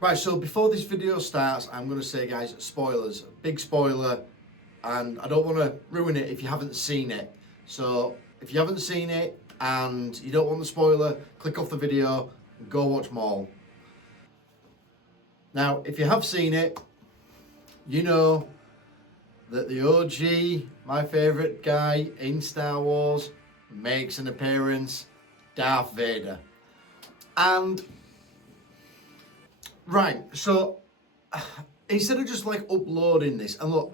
Right, so before this video starts, I'm going to say, guys, spoilers. Big spoiler, and I don't want to ruin it if you haven't seen it. So, if you haven't seen it and you don't want the spoiler, click off the video and go watch Maul. Now, if you have seen it, you know that the OG, my favourite guy in Star Wars, makes an appearance, Darth Vader. And right, so instead of just like uploading this, and look,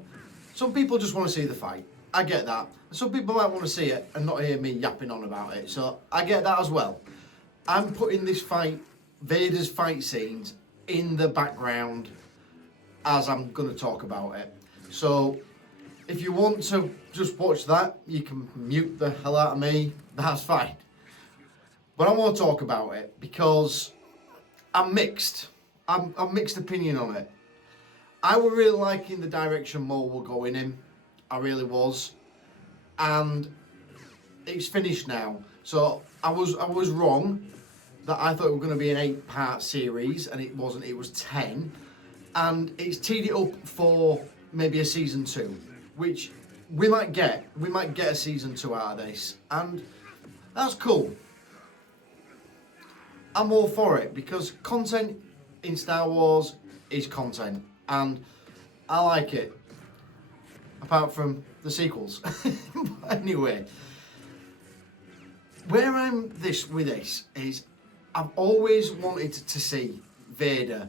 some people just want to see the fight. I get that. Some people might want to see it and not hear me yapping on about it. So I get that as well. I'm putting this fight, Vader's fight scenes, in the background as I'm going to talk about it. So if you want to just watch that, you can mute the hell out of me. That's fine. But I want to talk about it because I'm mixed. I'm mixed opinion on it. I was really liking the direction Maul were going in. I really was. And it's finished now. So I was wrong that I thought it was going to be an 8-part series, and it wasn't. It was 10. And it's teed it up for maybe a season 2, which we might get. We might get a season 2 out of this. And that's cool. I'm all for it because content in Star Wars is content, and I like it. Apart from the sequels. Anyway, where I'm with this is I've always wanted to see Vader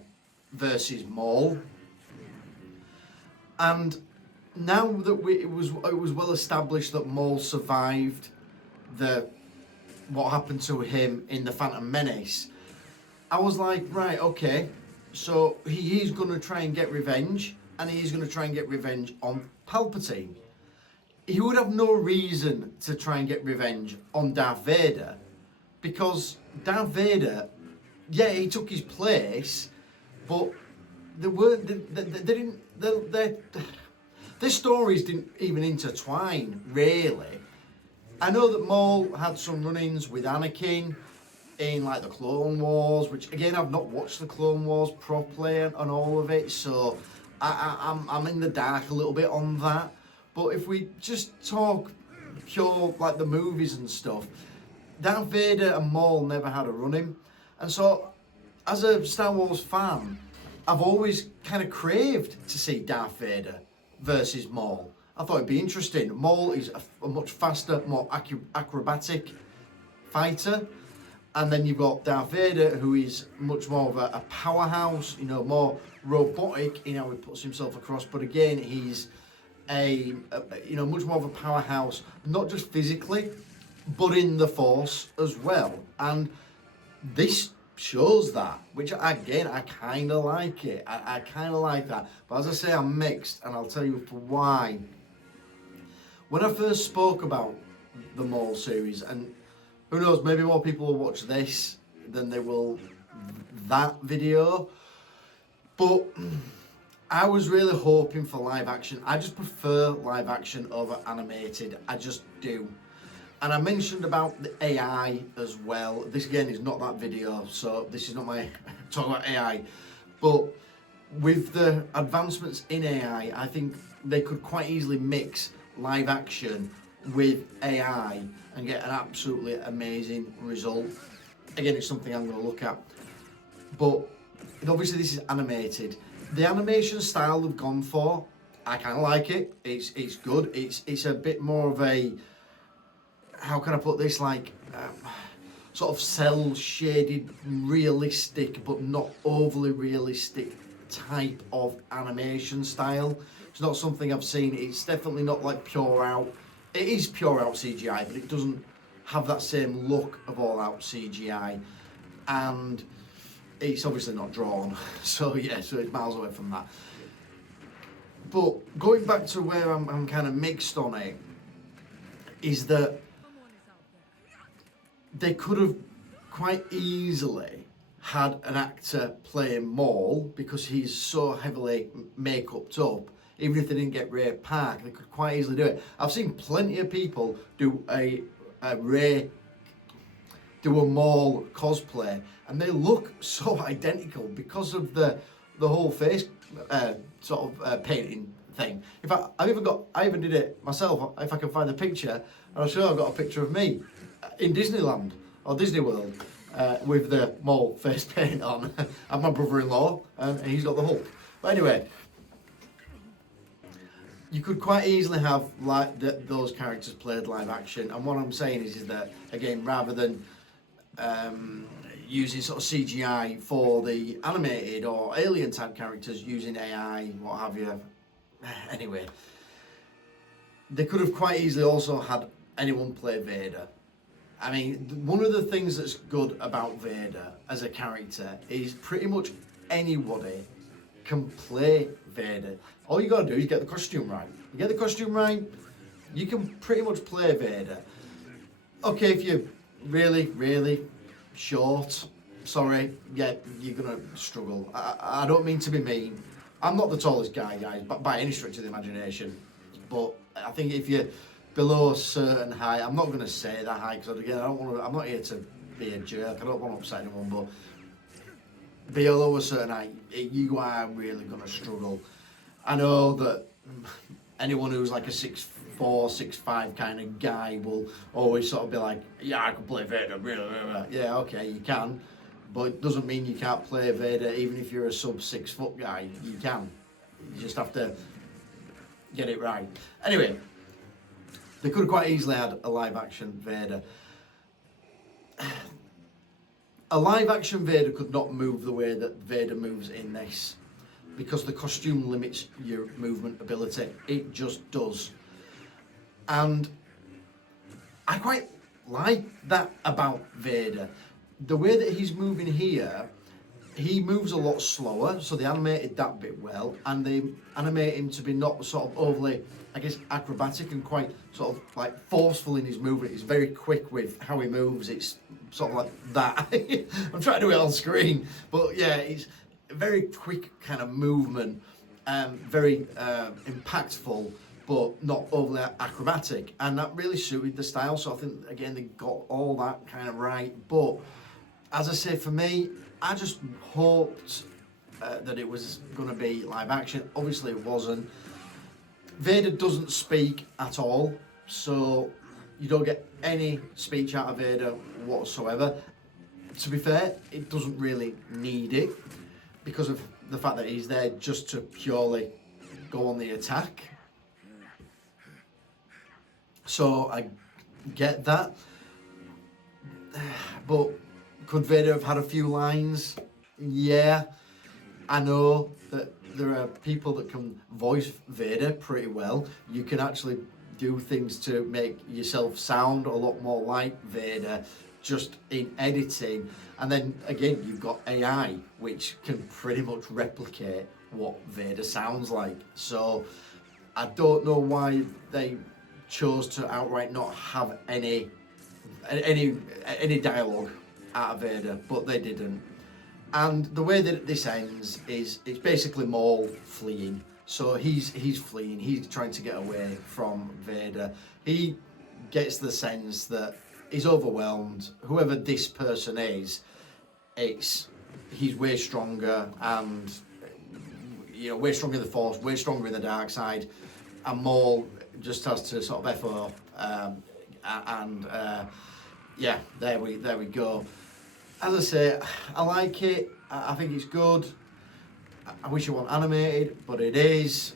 versus Maul, and now that it was well established that Maul survived what happened to him in the Phantom Menace, I was like, right, okay, so he's going to try and get revenge, and he's going to try and get revenge on Palpatine. He would have no reason to try and get revenge on Darth Vader, because Darth Vader, yeah, he took his place, but their stories didn't even intertwine, really. I know that Maul had some run-ins with Anakin in like the Clone Wars, which again I've not watched the Clone Wars properly and all of it, so I'm in the dark a little bit on that. But if we just talk pure like the movies and stuff, Darth Vader and Maul never had a run-in, and so as a Star Wars fan, I've always kind of craved to see Darth Vader versus Maul. I thought it'd be interesting. Maul is a much faster, more acrobatic fighter. And then you've got Darth Vader, who is much more of a powerhouse, more robotic in how he puts himself across. But again, he's much more of a powerhouse, not just physically, but in the Force as well. And this shows that, which again, I kind of like it. I kind of like that. But as I say, I'm mixed, and I'll tell you why. When I first spoke about the Maul series, and who knows, maybe more people will watch this than they will that video, but I was really hoping for live action. I just prefer live action over animated. I just do. And I mentioned about the AI as well. This again is not that video, so this is not my talk about AI. But with the advancements in AI, I think they could quite easily mix live action with AI and get an absolutely amazing result. Again, it's something I'm going to look at. But obviously this is animated. The animation style they've gone for, I kind of like it. It's good. It's a bit more of a, how can I put this, like sort of cell shaded, realistic but not overly realistic type of animation style. It's not something I've seen. It's definitely not like pure out. It is pure out CGI, but it doesn't have that same look of all out CGI, and it's obviously not drawn. So yeah, so it's miles away from that. But going back to where I'm kind of mixed on it, is that they could have quite easily had an actor playing Maul, because he's so heavily make-upped up. Even if they didn't get Ray Park, they could quite easily do it. I've seen plenty of people do a Ray do a Maul cosplay, and they look so identical because of the whole face painting thing. In fact, I even did it myself. If I can find the picture, and I'll show you, I've got a picture of me in Disneyland or Disney World with the Maul face paint on, and my brother-in-law, and he's got the Hulk. But anyway, you could quite easily have like those characters played live action, and what I'm saying is that, again, rather than using sort of CGI for the animated or alien type characters, using AI, what have you. Anyway, they could have quite easily also had anyone play Vader. I mean, one of the things that's good about Vader as a character is pretty much anybody can play Vader. All you gotta do is get the costume right. You get the costume right, you can pretty much play Vader. Okay, if you're really short, sorry, yeah, you're gonna struggle. I don't mean to be mean. I'm not the tallest guy, guys, by any stretch of the imagination. But I think if you're below a certain height, I'm not gonna say that high, because again, I'm not here to be a jerk. I don't want to upset anyone, but below a certain height, you are really gonna struggle. I know that anyone who's like a 6'4", 6'5" kind of guy will always sort of be like, yeah, I can play Vader. Yeah, okay, you can, but it doesn't mean you can't play Vader. Even if you're a sub 6 foot guy, you can. You just have to get it right. Anyway, they could have quite easily had a live action Vader. A live action Vader could not move the way that Vader moves in this, because the costume limits your movement ability. It just does. And I quite like that about Vader. The way that he's moving here, he moves a lot slower, so they animated that bit well, and they animate him to be not sort of overly, I guess, acrobatic and quite sort of like forceful in his movement. He's very quick with how he moves. It's sort of like that. I'm trying to do it on screen, but yeah, it's very quick kind of movement, very impactful, but not overly acrobatic, and that really suited the style. So I think, again, they got all that kind of right. But as I say, for me, I just hoped that it was going to be live action. Obviously it wasn't. Vader doesn't speak at all, so you don't get any speech out of Vader whatsoever. To be fair, it doesn't really need it, because of the fact that he's there just to purely go on the attack. So I get that. But could Vader have had a few lines? Yeah. I know that there are people that can voice Vader pretty well. You can actually do things to make yourself sound a lot more like Vader just in editing. And then again, you've got AI, which can pretty much replicate what Vader sounds like. So I don't know why they chose to outright not have any dialogue out of Vader, but they didn't. And the way that this ends is it's basically Maul fleeing. So he's fleeing. He's trying to get away from Vader. He gets the sense that he's overwhelmed. Whoever this person is, he's way stronger, and way stronger in the Force, way stronger in the dark side, and Maul just has to sort of FO, yeah, there we go. As I say, I like it. I think it's good. I wish it wasn't animated, but it is.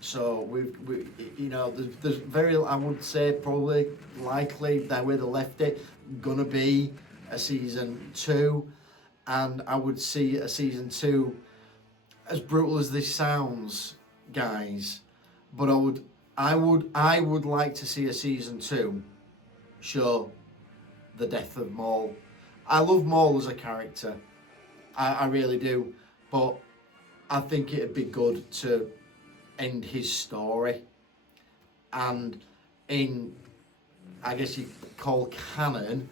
So there's very, I would say, probably likely that where they left it, gonna be a season 2, and I would see a season 2, as brutal as this sounds, guys, but I would like to see a season 2 show the death of Maul. I love Maul as a character, I really do, but I think it'd be good to end his story, and in, I guess you call canon,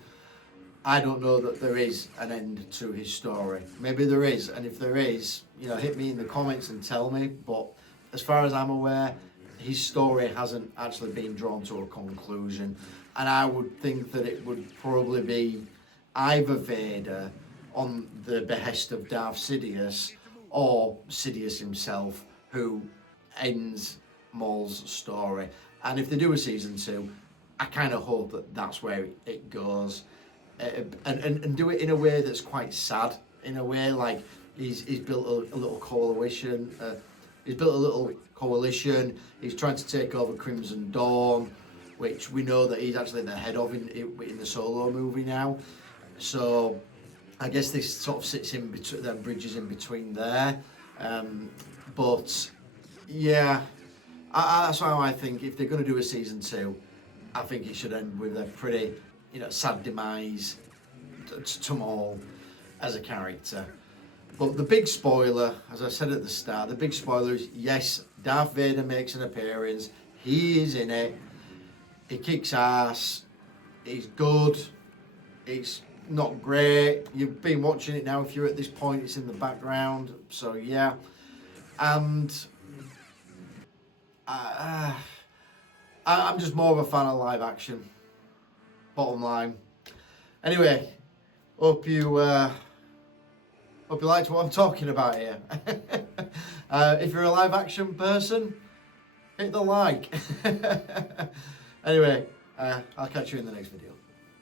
I don't know that there is an end to his story. Maybe there is, and if there is, hit me in the comments and tell me, but as far as I'm aware, his story hasn't actually been drawn to a conclusion, and I would think that it would probably be either Vader on the behest of Darth Sidious or Sidious himself, who ends Maul's story. And if they do a season 2, I kind of hope that that's where it goes, and do it in a way that's quite sad. In a way, like he's built a little coalition. He's built a little coalition. He's trying to take over Crimson Dawn, which we know that he's actually the head of in the Solo movie now. So I guess this sort of sits in between, them bridges in between there. But yeah, that's why I think if they're going to do a season 2, I think it should end with a pretty, sad demise to Maul as a character. But the big spoiler, as I said at the start, the big spoiler is, yes, Darth Vader makes an appearance. He is in it. He kicks ass. He's good. It's not great. You've been watching it now. If you're at this point, it's in the background. So yeah. And I'm just more of a fan of live action. Bottom line. Anyway, hope you liked what I'm talking about here. If you're a live action person, hit the like. Anyway, I'll catch you in the next video.